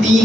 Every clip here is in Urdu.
3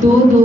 2-2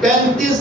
35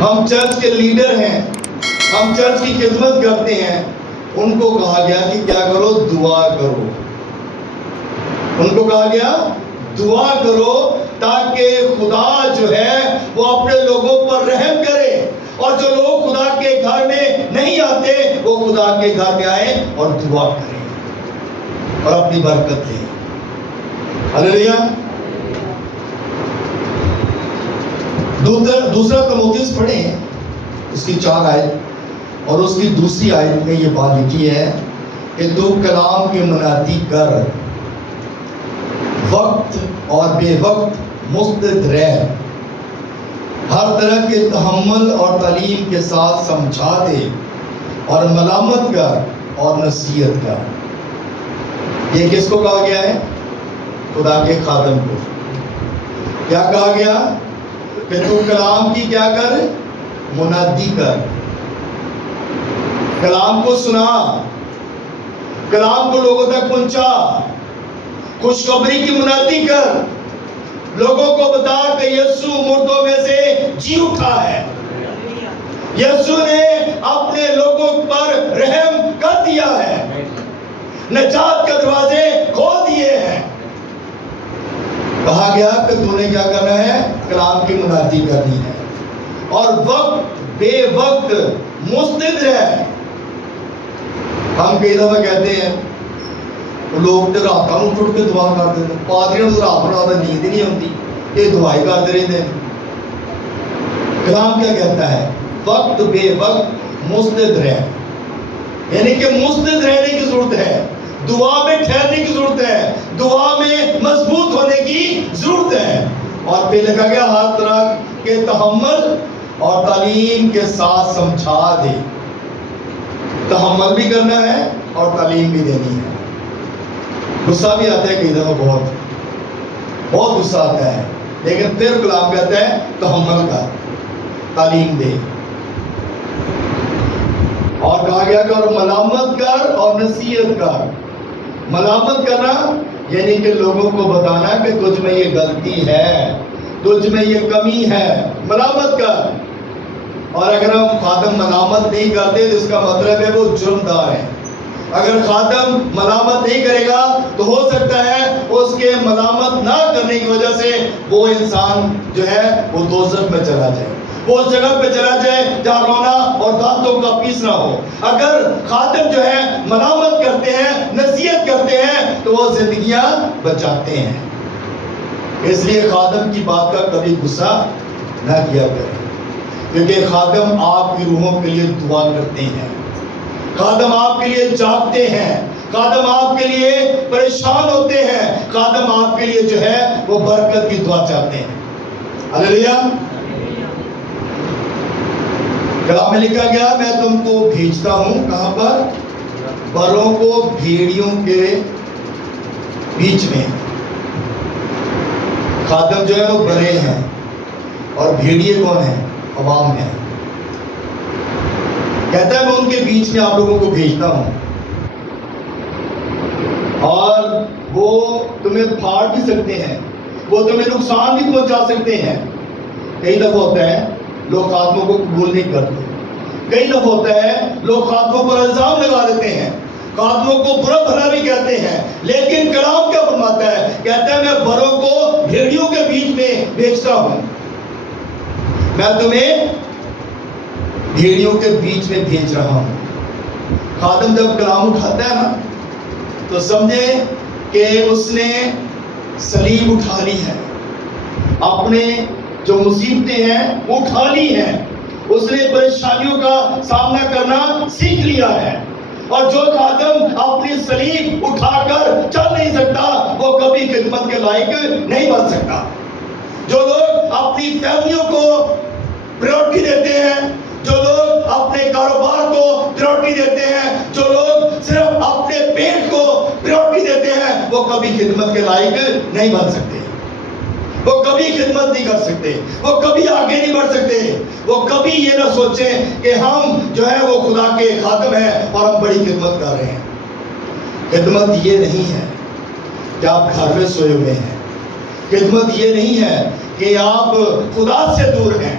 ہم چرچ کے لیڈر ہیں, ہم چرچ کی خدمت کرتے ہیں, ان کو کہا گیا کہ کیا کرو, دعا کرو. ان کو کہا گیا دعا کرو تاکہ خدا جو ہے وہ اپنے لوگوں پر رحم کرے, اور جو لوگ خدا کے گھر میں نہیں آتے وہ خدا کے گھر میں آئے اور دعا کریں اور اپنی برکت لیں. ہلیلویا. دوسرا تیموتھیوس پڑھیں, اس کی 4 آیت اور اس کی دوسری آیت میں یہ بات لکھی ہے کہ تو کلام کی منادی کر, وقت اور بے وقت مستعد رہ, ہر طرح کے تحمل اور تعلیم کے ساتھ سمجھا دے اور ملامت کر اور نصیحت کر. یہ کس کو کہا گیا ہے؟ خدا کے خادم کو. کیا کہا گیا؟ کہ تو کلام کی کیا کر, منادی کر, کلام کو سنا, کلام کو لوگوں تک پہنچا, خوشخبری کی منادی کر, لوگوں کو بتا کہ یسوع مردوں میں سے جی اٹھا ہے, یسوع نے اپنے لوگوں پر رحم کر دیا ہے, نجات کے دروازے کھول دیے ہیں. کہا گیا کہ تو نے کیا کرنا ہے, کلام کی منادی کرنی ہے, اور وقت بے وقت مستعد رہ. ہم کئی دفعہ کہتے ہیں لوگ تو رات کو اٹھ کے دعا کرتے ہیں, پادریوں کو رات کو نیند نہیں ہوتی, یہ دعائیں کرتے رہتے ہیں. کلام کیا کہتا ہے؟ وقت بے وقت مستعد رہ, یعنی کہ مستعد رہنے کی ضرورت ہے, دعا میں ٹھہرنے کی ضرورت ہے, دعا میں مضبوط ہونے کی ضرورت ہے. اور پھر لکھا گیا ہر طرح کے تحمل اور تعلیم کے ساتھ سمجھا دے. تحمل بھی کرنا ہے اور تعلیم بھی دینی ہے. غصہ بھی آتا ہے کئی دفعہ, بہت غصہ آتا ہے, لیکن پھر کلام کہتا ہے تحمل کر, تعلیم دے. اور کہا گیا کہ اور ملامت کر اور نصیحت کر. ملامت کرنا یعنی کہ لوگوں کو بتانا کہ تجھ میں یہ غلطی ہے, تجھ میں یہ کمی ہے, ملامت کر. اور اگر ہم خادم ملامت نہیں کرتے تو اس کا مطلب ہے وہ جرمدار ہے. اگر خادم ملامت نہیں کرے گا تو ہو سکتا ہے اس کے ملامت نہ کرنے کی وجہ سے وہ انسان جو ہے وہ دوزخ میں چلا جائے, وہ اس جگہ پہ چلا جائے جہاں رونا اور دانتوں کا پیسنا ہو. اگر خادم جو ہے ملامت کرتے ہیں, نصیحت کرتے ہیں, تو وہ زندگیاں بچاتے ہیں. اس لیے خادم کی بات کا کبھی غصہ نہ کیا کریں, کیونکہ خادم آپ کی روحوں کے لیے دعا کرتے ہیں, خادم آپ کے لیے جاگتے ہیں, خادم آپ کے لیے پریشان ہوتے ہیں, خادم آپ کے لیے جو ہے وہ برکت کی دعا چاہتے ہیں. ہلیلویا. کلام میں لکھا گیا میں تم کو بھیجتا ہوں, کہاں پر؟ بروں کو بھیڑیوں کے بیچ میں. خادم جو ہے وہ بڑے ہیں اور بھیڑیے کون ہیں؟ عوام ہیں. کہتا ہے میں ان کے بیچ میں آپ لوگوں کو بھیجتا ہوں, اور وہ تمہیں پھاڑ بھی سکتے ہیں, وہ تمہیں نقصان بھی پہنچا سکتے ہیں. کئی دفعہ ہوتا ہے لوگ خادموں کو قبول نہیں کرتے, کئی دفعہ ہوتا ہے لوگ خادموں پر الزام لگا دیتے ہیں, خادموں کو برا بھلا بھی کہتے ہیں. لیکن کلام کیا فرماتا ہے؟ کہتا ہے میں بروں کو بھیڑیوں کے بیچ میں بھیجتا ہوں. میں تمہیں بھیڑیوں کے بیچ میں بھیج رہا ہوں. خادم جب کلام اٹھاتا ہے نا تو سمجھے کہ اس نے صلیب اٹھا لی ہے, اپنے جو مصیبتیں ہیں وہ اٹھا لی ہیں, اس نے پریشانیوں کا سامنا کرنا سیکھ لیا ہے. اور جو خادم اپنی صلیب اٹھا کر چل نہیں سکتا وہ کبھی خدمت کے لائق نہیں بن سکتا. جو لوگ اپنی فیملیوں کو پریورٹی دیتے ہیں, جو لوگ اپنے کاروبار کو پریورٹی دیتے ہیں, جو لوگ صرف اپنے پیٹ کو پریورٹی دیتے ہیں, وہ کبھی خدمت کے لائق نہیں بن سکتے, وہ کبھی خدمت نہیں کر سکتے, وہ کبھی آگے نہیں بڑھ سکتے. وہ کبھی یہ نہ سوچیں کہ ہم جو ہے وہ خدا کے خادم ہیں اور ہم بڑی خدمت کر رہے ہیں. خدمت یہ نہیں ہے کہ آپ گھر میں سوئے ہوئے ہیں, خدمت یہ نہیں ہے کہ آپ خدا سے دور ہیں,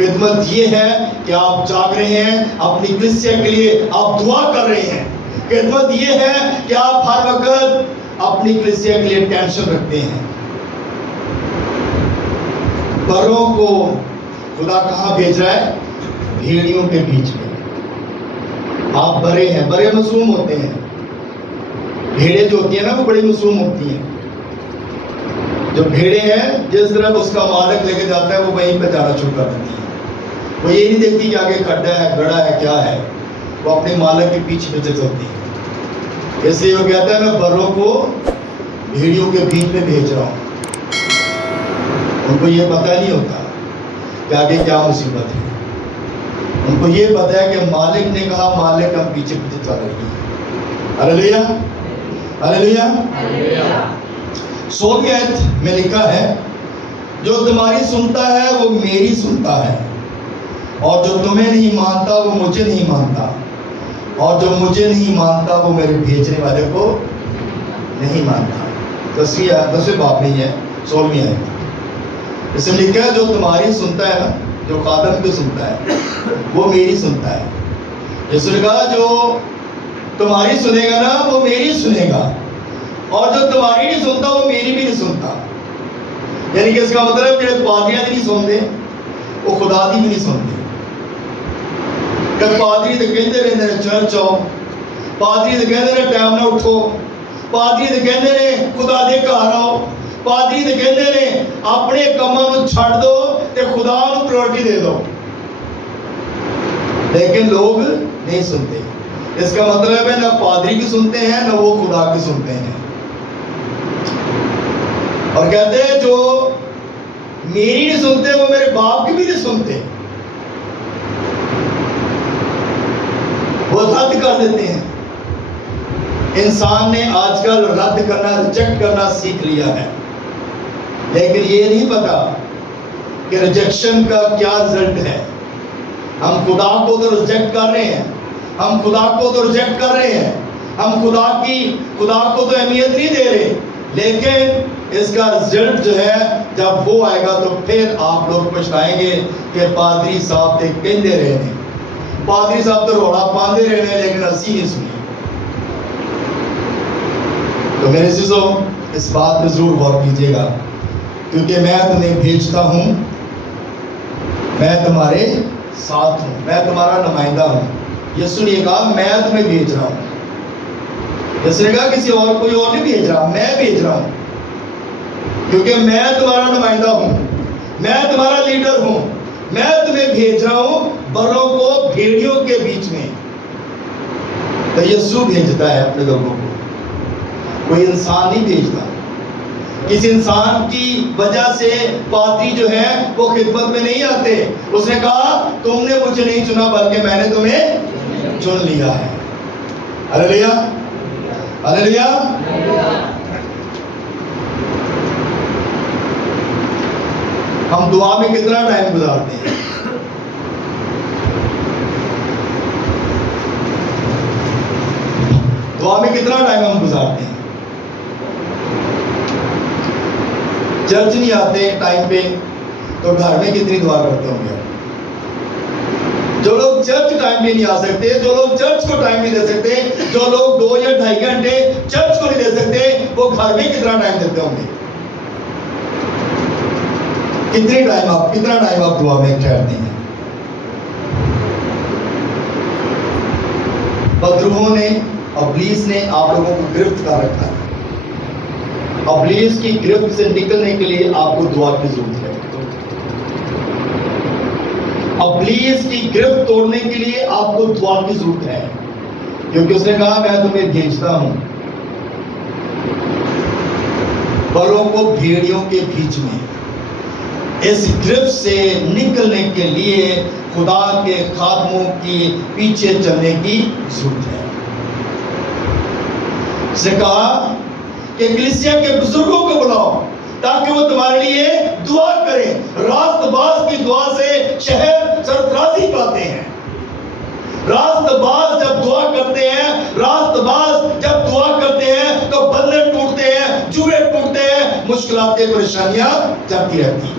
خدمت یہ ہے کہ آپ جاگ رہے ہیں، اپنی کلیسیا کے لیے آپ دعا کر رہے ہیں. خدمت یہ ہے کہ آپ ہر وقت اپنی کلیسیا کے لیے ٹینشن رکھتے ہیں. بروں کو خدا کہاں بھیج رہا ہے؟ بھیڑیوں کے بیچ میں. آپ برے ہیں، برے معصوم ہوتے ہیں. بھیڑیں جو ہوتی ہیں نا وہ بڑی معصوم ہوتی ہیں. جو بھیڑیں ہیں جس طرح اس کا مالک لے کے جاتا ہے وہ وہیں پہ جانا شروع کر دیتی ہیں. وہ یہ نہیں دیکھتی کہ آگے کھڈا ہے، گڑھا ہے، کیا ہے. وہ اپنے مالک کے پیچھے پیچھے چلتی ہے. اس لیے وہ کہتا ہے میں بروں کو بھیڑیوں کے بیچ میں بھیج رہا ہوں. ان کو یہ پتہ نہیں ہوتا کہ آگے کیا مصیبت ہے. ان کو یہ پتہ ہے کہ مالک نے کہا، مالک ہم پیچھے پیچھے چل رہی ہیں. ہلیلویا، ہلیلویا. 16ویں آیت میں لکھا ہے جو تمہاری سنتا ہے وہ میری سنتا ہے، اور جو تمہیں نہیں مانتا وہ مجھے نہیں مانتا، اور جو مجھے نہیں مانتا وہ میرے بھیجنے والے کو نہیں مانتا. 10ویں باب میں ہے 16ویں آیت. اس میں لکھا ہے جو تمہاری سنتا ہے نا، جو خادم کو سنتا ہے وہ میری سنتا ہے. اس نے کہا جو تمہاری سنے گا نا وہ میری سنے گا، اور جو تمہاری نہیں سنتا وہ میری بھی نہیں سنتا. یعنی کہ اس کا مطلب جو پادریاں نہیں سنتے وہ خدا دی بھی نہیں سنتے. کہ پادری تو کہتے رہتے ہیں چرچ آؤ، پادری تو کہتے ہیں ٹائم نہ اٹھو، پادری تو کہتے ہیں خدا دے گھر آؤ، پادری تو کہتے ہیں اپنے کاموں کو چھڑ دو تے خدا کو پریورٹی دے دو. لیکن لوگ نہیں سنتے. اس کا مطلب ہے نہ پادری کی سنتے ہیں نہ وہ خدا کی سنتے ہیں. اور کہتے ہیں جو میری نہیں سنتے وہ میرے باپ کی بھی نہیں سنتے. وہ رد کر دیتے ہیں. انسان نے آج کل رد کرنا، ریجیکٹ کرنا سیکھ لیا ہے، لیکن یہ نہیں پتا کہ ریجیکشن کا کیا رزلٹ ہے. ہم خدا کو تو ریجیکٹ کر رہے ہیں، ہم خدا کو تو ریجیکٹ کر رہے ہیں، ہم خدا کو تو اہمیت نہیں دے رہے. لیکن اس کا رزلٹ جو ہے جب وہ آئے گا تو پھر آپ لوگ پچھتائیں گے کہ پادری صاحب تے کہندے رہے ہیں، پادری صاحب تو روڑا پاندے رہے ہیں لیکن اسی نہیں سنی. تو میرے عزیزو اس بات پہ ضرور غور کیجیے گا، کیونکہ میں تمہیں بھیجتا ہوں، میں تمہارے ساتھ ہوں، میں تمہارا نمائندہ ہوں. یسوع نے کہا میں تمہیں بھیج رہا ہوں. یسوع نے کہا کسی اور کوئی اور نہیں بھیج رہا، میں بھیج رہا ہوں، کیونکہ میں تمہارا نمائندہ ہوں، میں تمہارا لیڈر ہوں. میں تمہیں بھیج رہا ہوں بروں کو بھیڑیوں کے بیچ میں. تو یسوع بھیجتا ہے اپنے لوگوں کو، کوئی انسان نہیں بھیجتا. کسی انسان کی وجہ سے پادری جو ہے وہ خدمت میں نہیں آتے. اس نے کہا تم نے مجھے نہیں چنا بلکہ میں نے تمہیں چن لیا ہے. ہلیلویا، ہلیلویا. ہم دعا میں کتنا ٹائم گزارتے ہیں؟ دعا میں کتنا ٹائم ہم گزارتے ہیں؟ چرچ نہیں آتے ٹائم پہ تو گھر میں کتنی دعا کرتے ہوں گے؟ جو لوگ چرچ ٹائم پہ نہیں آ سکتے، جو لوگ چرچ کو ٹائم نہیں دے سکتے، جو لوگ 2 یا 2.5 گھنٹے چرچ کو نہیں دے سکتے، وہ گھر میں کتنا ٹائم دیتے ہوں گے؟ کتنا ٹائم آپ دعا میں ٹھہرتے ہیں؟ بدروحوں نے، ابلیس نے آپ لوگوں کو گرفت کر رکھا ہے. ابلیس کی گرفت سے نکلنے کے لیے آپ کو دعا کی ضرورت ہے. ابلیس کی گرفت توڑنے کے لیے آپ کو دعا کی ضرورت ہے، کیونکہ اس نے کہا میں تمہیں بھیجتا ہوں بروں کو بھیڑیوں کے بیچ میں. اس گرفت سے نکلنے کے لیے خدا کے خادموں کی پیچھے چلنے کی ضرورت ہے. اس نے کہا کہ کلیسیا کے بزرگوں کو بلاؤ تاکہ وہ تمہارے لیے دعا کریں. راست باز کی دعا سے شہر سرفرازی پاتے ہیں. راست باز جب دعا کرتے ہیں، راست باز جب دعا کرتے ہیں تو بندے ٹوٹتے ہیں، جوئے ٹوٹتے ہیں، مشکلات پریشانیاں چلتی رہتی ہیں.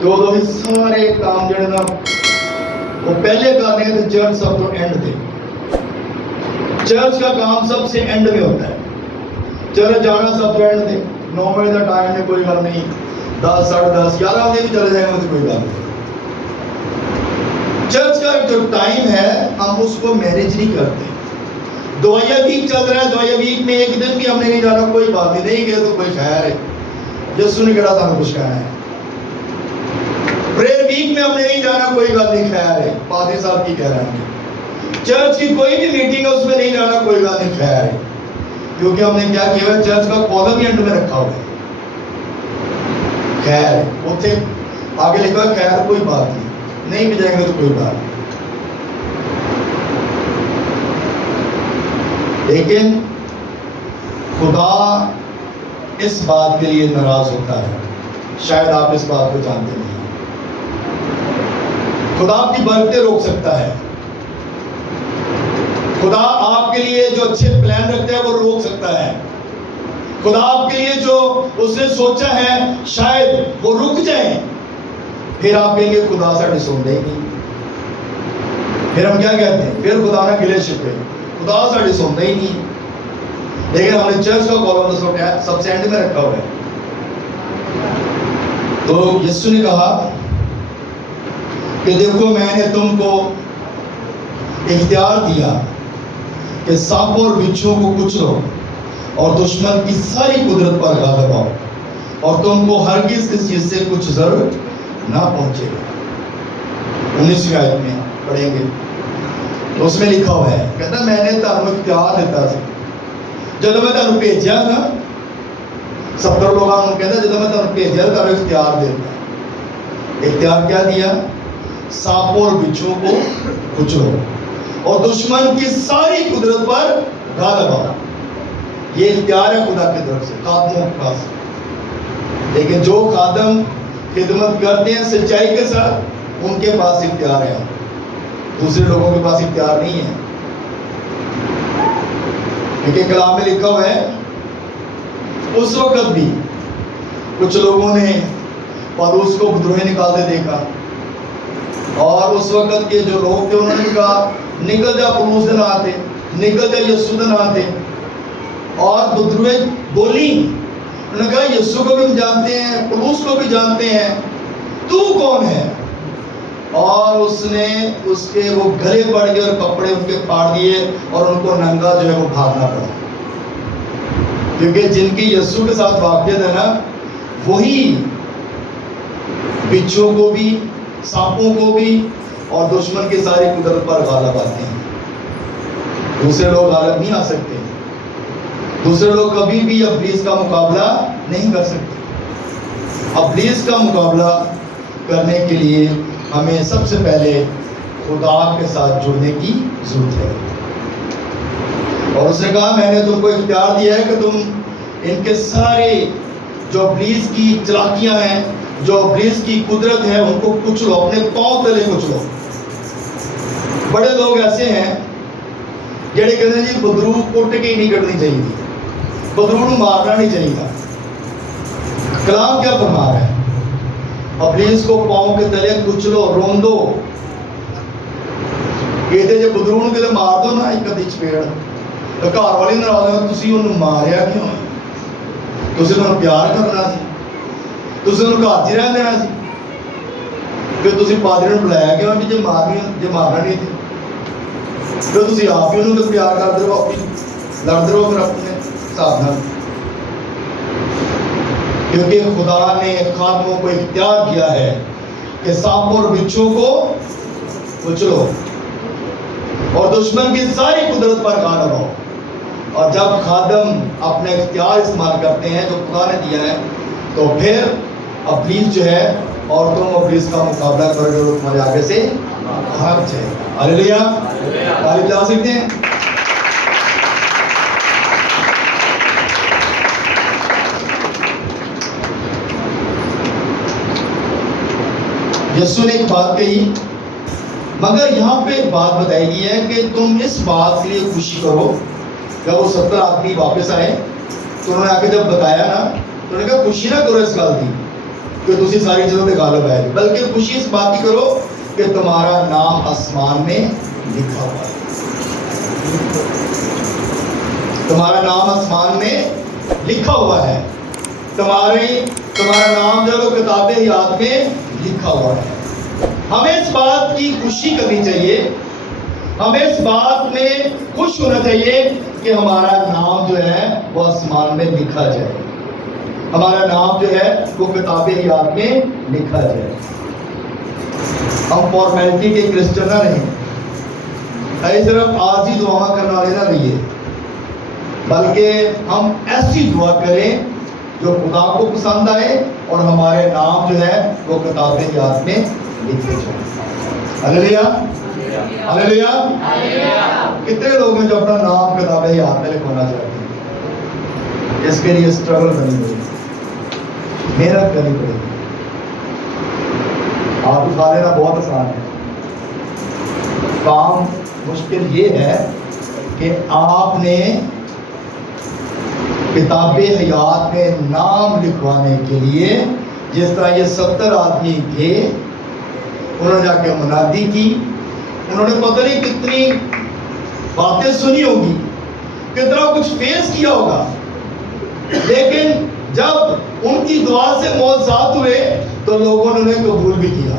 تو وہ سارے کام جڑے نا وہ پہلے کرنے ہیں تو چرچ سب تو اینڈ دے. چرچ کا کام سب سے اینڈ میں ہوتا ہے. چرچ جانا سب تو اینڈ دے. 9 بجے کا ٹائم ہے کوئی گل نہیں, 10, 10:30, 11 بجے بھی چلے جائیں گے تو کوئی گل نہیں. چرچ کا جو ٹائم ہے ہم اس کو مینیج نہیں کرتے. دعائیہ ویک چل رہا ہے, دعائیہ ویک میں ایک دن بھی ہم نے نہیں جانا, کوئی بات نہیں گئے تو کوئی خیر ہے, یسو نے کہا سانو کچھ کہنا ہے. پریئر ویک میں ہم نے نہیں جانا, کوئی بات نہیں, خیر ہے, پادری صاحب کی کہہ رہے ہیں. چرچ کی کوئی بھی میٹنگ ہے اس میں نہیں جانا, کوئی بات نہیں, خیر ہے, کیونکہ ہم نے کیا کیا ہے, چرچ کا کالم ہی اینڈ میں رکھا ہوا ہے. خیر ہے, اتنے آگے لکھا ہے خیر, کوئی بات نہیں بھی جائیں گے تو کوئی بات نہیں. لیکن خدا اس بات کے لیے ناراض ہوتا ہے, شاید آپ اس بات کو جانتے نہیں. خدا آپ کی برکتیں روک سکتا ہے. خدا آپ کے لیے جو اچھے پلان رکھتا ہے وہ روک سکتا ہے. خدا آپ کے لیے جو اس نے سوچا ہے شاید وہ رک جائیں. پھر آپ کہیں گے خدا ساڈے سنتا ہی نہیں. پھر ہم کیا کہتے ہیں, پھر خدا نہ گلے شکوے, خدا ساڈے سنتا ہی نہیں. لیکن ہم نے چرچ کا کالم سب سے اینڈ میں رکھا ہوا ہے. تو یسوع نے کہا کہ دیکھو میں نے تم کو اختیار دیا کہ سانپ اور بچھو کو کچلو اور دشمن کی ساری قدرت پر غالب آؤ, اور تم کو ہرگز کس چیز سے کچھ ضرر نہ پہنچے گا. 19ویں آیت میں پڑھیں گے, اس میں لکھا ہوا ہے, کہتا میں نے تمہیں اختیار دیتا سی جب میں تمہیں بھیجا نا. 70 لوگ کہتا جب میں تمہیں بھیجا تمہیں اختیار دیتا. اختیار کیا دیا؟ سانپوں اور بچھو کو کچلو اور دشمن کی ساری قدرت پر غالب آؤ. یہ اختیار ہے خدا کی طرف سے خادموں کے پاس. لیکن جو خادم خدمت کرتے ہیں سچائی کے ساتھ, ان کے پاس اختیار ہے, دوسرے لوگوں کے پاس اختیار نہیں ہے. لیکن کلام میں لکھا ہوا ہے اس وقت بھی کچھ لوگوں نے پولس کو بدروہی نکالتے دیکھا, اور اس وقت کے جو لوگ تھے انہوں نے کہا نکل جا پولس کے نام تھے, نکل جا یسوع کے نام تھے. اور بدروہی بولی, انہوں نے کہا یسوع کو بھی ہم جانتے ہیں, پولس کو بھی جانتے ہیں, تو کون ہے؟ اور اس نے اس کے وہ گلے پڑ گئے اور کپڑے ان کے پھاڑ دیے اور ان کو ننگا جو ہے وہ بھاگنا پڑا. کیونکہ جن کی یسوع کے ساتھ واقعیت ہے نا, وہی بچھوں کو بھی, سانپوں کو بھی اور دشمن کی ساری قدرت پر غالب آتے ہیں. دوسرے لوگ غالب نہیں آ سکتے. دوسرے لوگ کبھی بھی ابلیس کا مقابلہ نہیں کر سکتے. ابلیس کا مقابلہ کرنے کے لیے ہمیں سب سے پہلے خدا کے ساتھ جڑنے کی ضرورت ہے. اور اس نے کہا میں نے تم کو اختیار دیا ہے کہ تم ان کے سارے جو ابلیس کی چلاکیاں ہیں, جو ابلیس کی قدرت ہے, ان کو کچلو, اپنے پاؤں تلے کچلو. بڑے لوگ ایسے ہیں جڑے کہتے ہیں جی بدرو کٹ کے ہی نہیں کٹنی چاہیے تھی, بدرو کو مارنا نہیں چاہیے تھا. کلام کیا فرما رہا ہے؟ ابلیس کو پاؤں کے تلے کچلو, رون دو. کہتے جب بدرو کو کہتے مار دو نا ایک ادھی چپیڑ, تو گھر والے ناراض ہو, تسی انہوں ماریا کیوں ہے؟ تسی انہوں پیار کرنا سی, تسی انہوں گھر چ رہن دینا سی, پھر تسی پادری نے بلایا کیوں بھی جے مارنا نہیں تھے, پھر تسی آپ ہی انہوں پیار کرتے رہو, آپ ہی لڑتے رہو پھر اپنے حساب نال. کیونکہ خدا نے خادموں کو اختیار کیا ہے کہ سانپ اور بچھو کو کچلو اور دشمن کی ساری قدرت پر غالب ہو. اور جب خادم اپنے اختیار استعمال کرتے ہیں جو خدا نے دیا ہے, تو پھر ابلیس جو ہے, اور تم ابلیس کا مقابلہ کرو جو تمہارے آگے سے بھاگ جائے. ہلیلویا, تعریف لا سکتے ہیں. یسوع نے ایک بات کہی, مگر یہاں پہ ایک بات بتائی گئی ہے کہ تم اس بات کے لیے خوشی کرو. جب وہ 70 آدمی واپس آئے تو انہوں نے آ کے جب بتایا نا, تو انہوں نے کہا خوشی نہ کرو اس گل کی, کہ تسی ساری چیزوں پہ غالب ہے، بلکہ خوشی اس بات کی کرو کہ تمہارا نام آسمان میں لکھا ہوا ہے. تمہارا نام آسمان میں لکھا ہوا ہے. تمہارا نام جو ہے وہ کتاب حیات میں لکھا ہوا ہے. ہمیں اس بات کی خوشی کرنی چاہیے، ہمیں اس بات میں خوش ہونا چاہیے کہ ہمارا نام جو ہے وہ آسمان میں لکھا جائے، ہمارا نام جو ہے وہ کتاب حیات میں لکھا جائے. ہم فارمیلٹی کے کرسچن نہ رہیں، صرف عارضی دعا کرنے والے نہ رہیے، بلکہ ہم ایسی دعا کریں جو خدا کو پسند آئے اور ہمارے نام جو ہے وہ کتاب حیات میں لکھے جائیں. ہلیلویا، ہلیلویا. کتنے لوگ ہیں جو اپنا نام کتاب حیات میں لکھوانا چاہتے ہیں؟ اس کے لیے اسٹرگل کرنی پڑے گی، محنت کرنی پڑے گی. آپ اٹھا لینا بہت آسان ہے، کام مشکل یہ ہے کہ آپ نے کتاب حیات میں نام لکھوانے کے لیے، جس طرح یہ 70 آدمی تھے، انہوں نے جا کے منادی کی، انہوں نے پتہ نہیں کتنی باتیں سنی ہوگی، کتنا کچھ فیس کیا ہوگا، لیکن جب ان کی دعا سے معجزات ہوئے تو لوگوں نے انہیں قبول بھی کیا.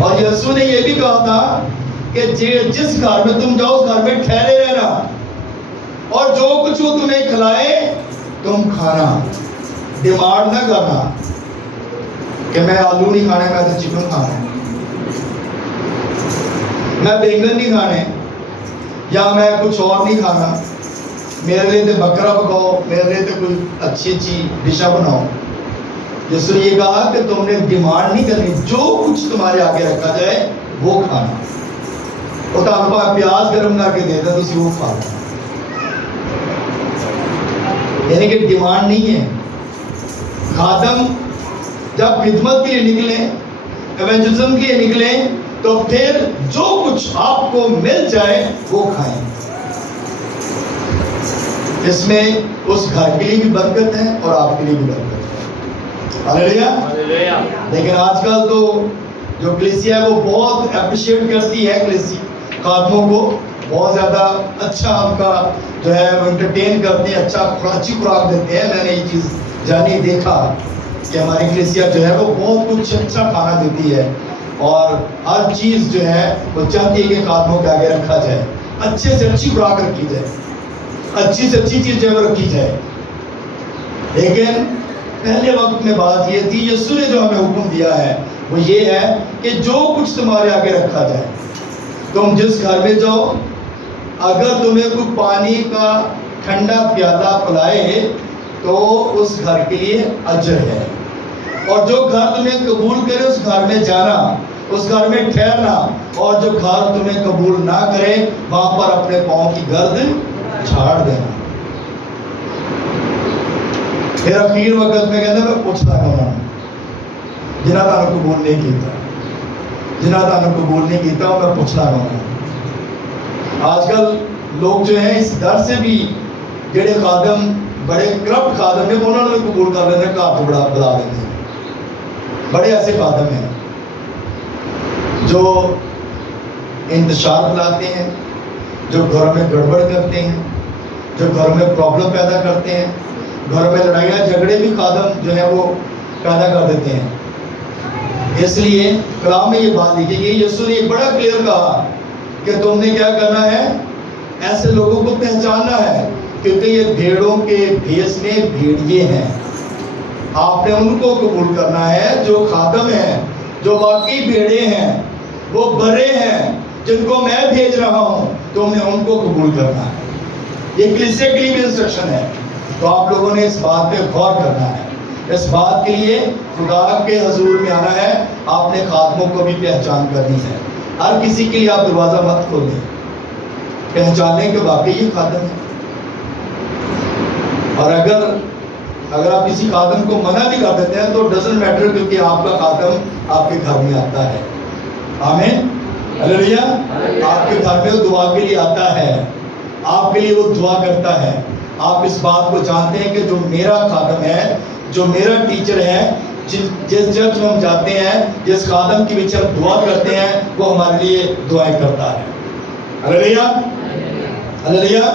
اور یسوع نے یہ بھی کہا تھا کہ جس گھر میں تم جاؤ اس گھر میں ٹھہرے رہنا، اور جو کچھ وہ تمہیں کھلائے تم کھانا، ڈیمانڈ نہ کرنا کہ میں آلو نہیں کھانے، میں تو چکن کھانا ہے، میں بینگن نہیں کھانے، یا میں کچھ اور نہیں کھانا، میرے لیے تو بکرا پکاؤ، میرے لیے تو کوئی اچھی ڈشاں بناؤ. یسوع نے یہ کہا کہ تم نے ڈیمانڈ نہیں کرنی، جو کچھ تمہارے آگے رکھا جائے وہ کھانا. وہ تو آپ پیاز گرم کر کے دیتا تھی وہ کھانا، یعنی کہ ڈیمانڈ نہیں ہے. خادم جب خدمت کے لیے نکلیں، ایونجلزم کے لیے نکلیں، تو پھر جو کچھ آپ کو مل جائے وہ کھائیں. اس میں اس گھر کے لیے بھی برکت ہے اور آپ کے لیے بھی برکت ہے. ہلیلویا. لیکن آج کل تو جو کلیسیا ہے وہ بہت اپریشیٹ کرتی ہے خادموں کو، بہت زیادہ اچھا ان کا جو ہے وہ انٹرٹین کرتے ہیں، اچھی خوراک دیتے ہیں. میں نے یہ چیز جانی دیکھا کہ ہماری کلیسیا جو ہے وہ بہت کچھ اچھا کھانا دیتی ہے، اور ہر چیز جو ہے وہ چاہتی ہے کہ خادموں کے آگے رکھا جائے، اچھے سے اچھی خوراک رکھی جائے، اچھی سے اچھی چیز جو ہے وہ رکھی جائے. لیکن پہلے وقت میں بات یہ تھی، یسوع نے جو ہمیں حکم دیا ہے وہ یہ ہے کہ جو کچھ تمہارے آگے رکھا جائے، تم جس گھر میں جاؤ، اگر تمہیں کوئی پانی کا ٹھنڈا پیالہ پلائے تو اس گھر کے لیے اجر ہے، اور جو گھر تمہیں قبول کرے اس گھر میں جانا، اس گھر میں ٹھہرنا، اور جو گھر تمہیں قبول نہ کرے وہاں پر اپنے پاؤں کی گرد جھاڑ دینا. پھر اخیر وقت میں کہنا میں پوچھتا ہوں جنہاں تانوں قبول نہیں کیتا، جنہاں تانوں قبول نہیں کیتا میں پوچھتا ہوں. آج کل لوگ جو ہیں اس ڈر سے بھی، جڑے خادم بڑے کرپٹ خادم ہیں انہوں نے قبول کر لیتے ہیں، گھر تو بڑا بلا لیتے ہیں. بڑے ایسے خادم ہیں جو انتشار پھیلاتے ہیں، جو گھروں میں گڑبڑ کرتے ہیں، جو گھروں میں پرابلم پیدا کرتے ہیں، گھروں میں لڑائیاں جھگڑے بھی خادم جو ہے وہ پیدا کر دیتے ہیں. اس لیے کلام میں یہ بات لکھی گئی، یسوع نے یہ بڑا کلیئر کہا کہ تم نے کیا کرنا ہے، ایسے لوگوں کو پہچاننا ہے، کیونکہ یہ بھیڑوں کے بھیس میں بھیڑیے ہیں. آپ نے ان کو قبول کرنا ہے جو خادم ہیں، جو واقعی بھیڑے ہیں، وہ برے ہیں، جن کو میں بھیج رہا ہوں، تم نے ان کو قبول کرنا ہے. یہ کلیسیا کے لیے بھی انسٹرکشن ہے. تو آپ لوگوں نے اس بات پہ غور کرنا ہے. اس بات کے لیے خدا کے حضور میں آنا ہے. آپ نے خادموں کو بھی پہچان کرنی ہے. ہر کسی کے لیے آپ دروازہ مت کھولیں، پہچانے کے واقعی یہ خادم ہے. اور اگر آپ کسی خادم کو منع بھی کر دیتے ہیں تو ڈزنٹ میٹر، کیونکہ آپ کا خادم آپ کے گھر میں آتا ہے. آمین، ہلیلویا. آپ کے گھر میں وہ دعا کے لیے آتا ہے، آپ کے لیے وہ دعا کرتا ہے. آپ اس بات کو جانتے ہیں کہ جو میرا خادم ہے، جو میرا ٹیچر ہے، جس چرچ میں ہم جاتے ہیں، جس خادم کے پیچھے ہم دعا کرتے ہیں، وہ ہمارے لیے دعائیں کرتا ہے. ہلیلویا ہلیلویا.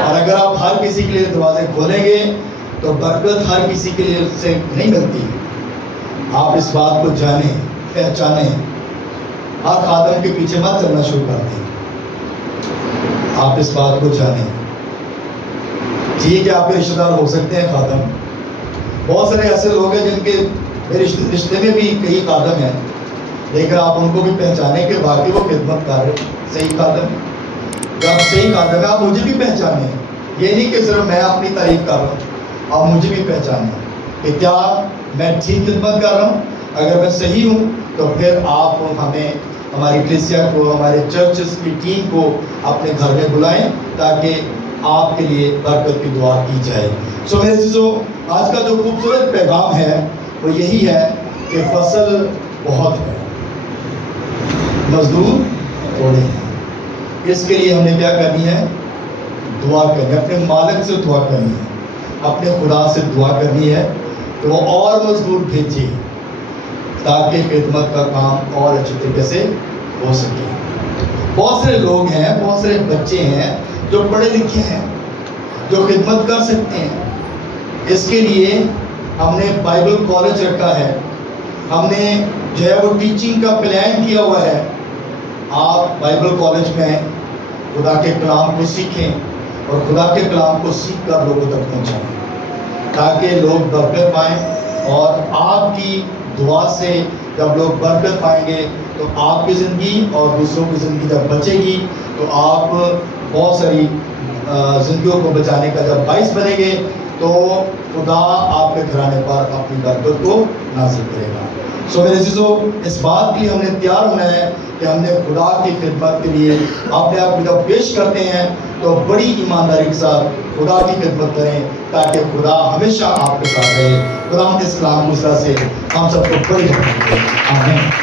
اور اگر آپ ہر کسی کے لیے دروازے کھولیں گے تو برکت ہر کسی کے لیے سے نہیں ملتی. آپ اس بات کو جانیں، پہچانیں. ہر خادم کے پیچھے مت چلنا شروع کر دیں. آپ اس بات کو جانیں. ٹھیک ہے، آپ کے رشتہ دار ہو سکتے ہیں خادم. بہت سارے ایسے لوگ ہیں جن کے رشتے میں بھی کئی خادم ہیں، لیکن آپ ان کو بھی پہچانیں کہ واقعی وہ خدمت کر رہے ہیں. صحیح خادم ہے. جب صحیح خادم ہے، آپ مجھے بھی پہچانیں. یہ نہیں کہ صرف میں اپنی تعریف کر رہا ہوں، آپ مجھے بھی پہچانیں کہ کیا میں ٹھیک خدمت کر رہا ہوں. اگر میں صحیح ہوں تو پھر آپ ہمیں، ہماری کلیسیا کو، ہمارے چرچز کی ٹیم کو اپنے گھر میں بلائیں تاکہ آپ کے لیے برکت کی دعا کی جائے. سو میرے عزیزو، آج کا جو خوبصورت پیغام ہے وہ یہی ہے کہ فصل بہت ہے، مزدور تھوڑے ہیں. اس کے لیے ہم نے کیا کرنی ہے؟ دعا کرنی ہے. اپنے مالک سے دعا کرنی ہے، اپنے خدا سے دعا کرنی ہے کہ وہ اور مزدور بھیجے تاکہ خدمت کا کام اور اچھے طریقے سے ہو سکے. بہت سارے لوگ ہیں، بہت سارے بچے ہیں جو پڑھے لکھے ہیں، جو خدمت کر سکتے ہیں. اس کے لیے ہم نے بائبل کالج رکھا ہے. ہم نے جو ہے وہ ٹیچنگ کا پلان کیا ہوا ہے. آپ بائبل کالج میں خدا کے کلام کو سیکھیں اور خدا کے کلام کو سیکھ کر لوگوں تک پہنچائیں تاکہ لوگ برکت پائیں. اور آپ کی دعا سے جب لوگ برکت پائیں گے تو آپ کی زندگی اور دوسروں کی زندگی جب بچے گی تو آپ بہت ساری زندگیوں کو بچانے کا جب باعث بنیں گے تو خدا آپ کے گھرانے پر اپنی برکت کو نازل کرے گا. سو میرے عزیزو، اس بات کے لیے ہم نے تیار ہونا ہے کہ ہم نے خدا کی خدمت کے لیے اپنے آپ کو جب پیش کرتے ہیں تو بڑی ایمانداری کے ساتھ خدا کی خدمت کریں تاکہ خدا ہمیشہ آپ کے ساتھ رہے. خدا ہم اس کلام کو اس طرح سے ہم سب کو بڑی برکت دے. آمین.